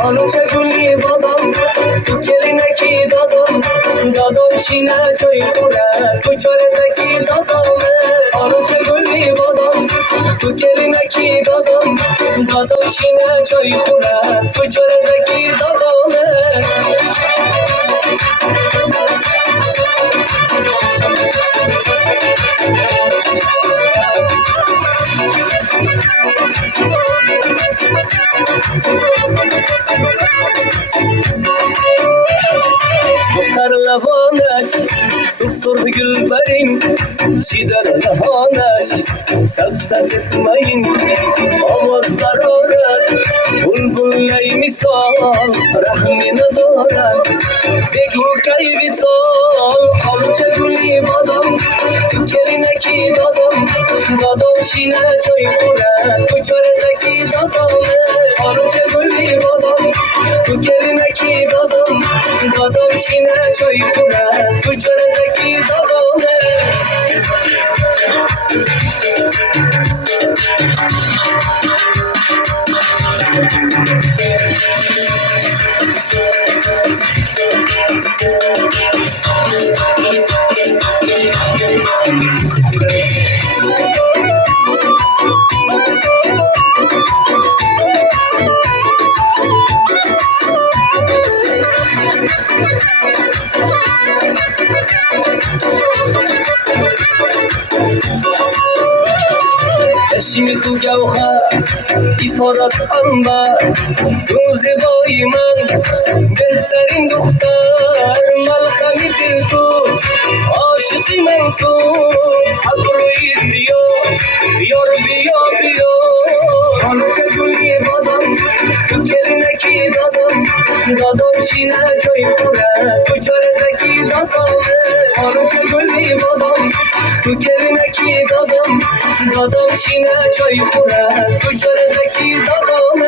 Alıca gülü babam, geline ki dadam, dadam şine çoykura, kuçare zeki dadam. Alıca gülü babam, geline ki dadam, dadam şine çoykura, kuçare zeki dadam. Muhtar lahanak, susur gülberin, çiğder lahanak, sevsek etmeyin, avazlar orak, bulbulley misal, rahmine dorak, begu kay visal, alıca gülü badam, geline ki dadam, dadam şine çoykura, kuçare zeki dadam, alıca gülü badam, geline ki dadam, dadam şine çoykura, kuçare zeki dadam. چشم تو گوهر ایفارات انبر تو زیبایی من بهترین دختر ملخمی دل تو عاشقی من تو ابروی زیا یار بیا بیا آنچه گلی بادم تو geline ki dadam dadam şine çoykura kuçare zeki dadam آنچه گلی بادم تو geline ki dadam dadam şine çoykura kuçare zeki dadam.